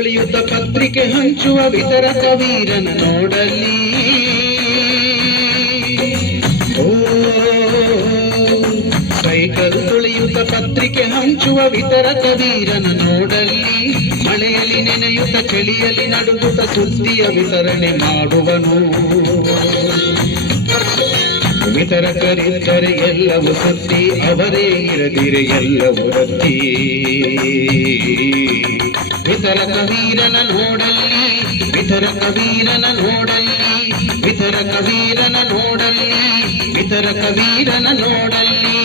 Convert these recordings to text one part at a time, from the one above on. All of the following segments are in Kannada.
ತುಳಿಯುತ್ತ ಪತ್ರಿಕೆ ಹಂಚುವ ವಿತರ ಕವೀರನ ನೋಡಲಿ. ಸೈಕಲ್ ತುಳಿಯುತ್ತ ಪತ್ರಿಕೆ ಹಂಚುವ ವಿತರ ಕವೀರನ ನೋಡಲಿ. ಮಳೆಯಲ್ಲಿ ನೆನೆಯುತ್ತ ಚಳಿಯಲ್ಲಿ ನಡುಗುತ್ತ ಸುದ್ದಿಯ ವಿತರಣೆ ಮಾಡುವನು. ವಿತರಕರಿದ್ದರೆ ಎಲ್ಲವೂ ಸುದ್ದಿ, ಅವರೇ ಇರದಿರೆ ಎಲ್ಲವೂ ರದ್ದಿ. ವಿತರಕ ವೀರನ ನೋಡಲ್ಲಿ ವಿತರಕ ವೀರನ ನೋಡಲ್ಲಿ ವಿತರಕ ವೀರನ ನೋಡಲ್ಲಿ ವಿತರಕ ವೀರನ ನೋಡಲ್ಲಿ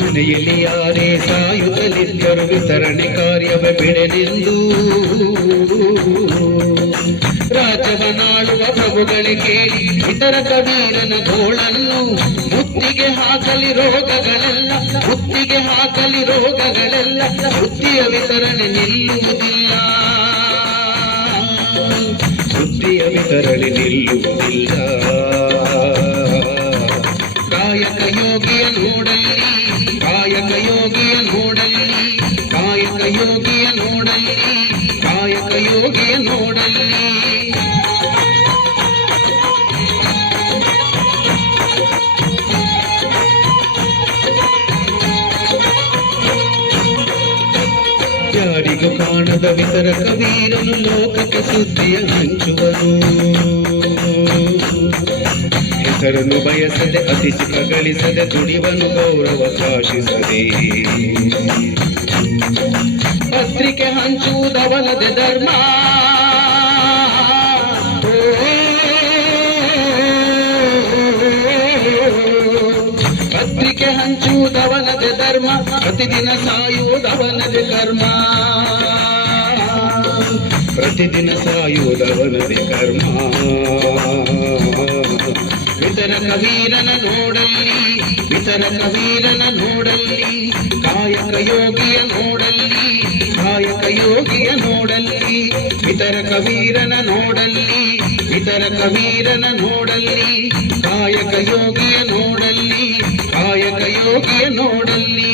ಮನೆಯಲ್ಲಿ ಯಾರೇ ಸಾಯುತ್ತಲಿದ್ದರು ವಿತರಣೆ ಕಾರ್ಯವ ಬಿಡನೆಂದು ರಾಜವನಾಳುವ ಪ್ರಭುಗಳೇ ಕೇಳಿ ಇತರ ಕಬೀರನ ಗೋಳನ್ನು ಮುತ್ತಿಗೆ ಹಾಕಲಿ ರೋಗಗಳೆಲ್ಲ, ಮುತ್ತಿಗೆ ಹಾಕಲಿ ರೋಗಗಳೆಲ್ಲ ಬುದ್ಧಿಯ ವಿತರಣೆ ನಿಲ್ಲುವುದಿಲ್ಲ. ಬುದ್ಧಿಯ ವಿತರಣೆ ನಿಲ್ಲುವುದಿಲ್ಲ. ಕಾಯಕ ಯೋಗಿಯ ನೋಡಲಿ ಕಾಯಕ ಯೋಗಿಯ ನೋಡಲಿ ಕಾಯಕ ಯೋಗಿಯ ನೋಡಲ್ಲಿ, ಕಾಯಕ ಯೋಗಿಯ ನೋಡಲ್ಲಿ. ಯಾರಿಗೂ ಕಾಣದ ವಿತರ ವೀರನು ಲೋಕಕ್ಕೆ ಸುದ್ದಿಯ ಹಂಚುವನು ಹೆಸರನ್ನು ಬಯಸದೆ ಅತಿ ಸುಖ ಗಳಿಸದೆ ದುಡಿವನು ಗೌರವ ಶಾಸಿಸದೆ ಪತ್ರಿಕೆ ಹಂಚುವುದವನದೆ ಧರ್ಮ. ಪತ್ರಿಕೆ ಹಂಚುವುದವನದೆ ಧರ್ಮ, ಪ್ರತಿದಿನ ಸಾಯುವುದವನದೆ ಕರ್ಮ. ಪ್ರತಿದಿನ ಸಾಯುವುದವನದೆ ಕರ್ಮ. ವಿತರಕ ಕವೀರನ ನೋಡಲ್ಲಿ, ವಿತರಕ ಕವೀರನ ನೋಡಲ್ಲಿ, ಕಾಯಕ ಯೋಗಿಯ ನೋಡಲ್ಲಿ ಯೋಗಿಯ ನೋಡಲ್ಲಿ ಇತರ ಕವೀರನ ನೋಡಲ್ಲಿ ಇತರ ಕವೀರನ ನೋಡಲ್ಲಿ ಕಾಯಕ ಯೋಗಿಯ ನೋಡಲ್ಲಿ ಕಾಯಕ ಯೋಗಿಯ ನೋಡಲ್ಲಿ.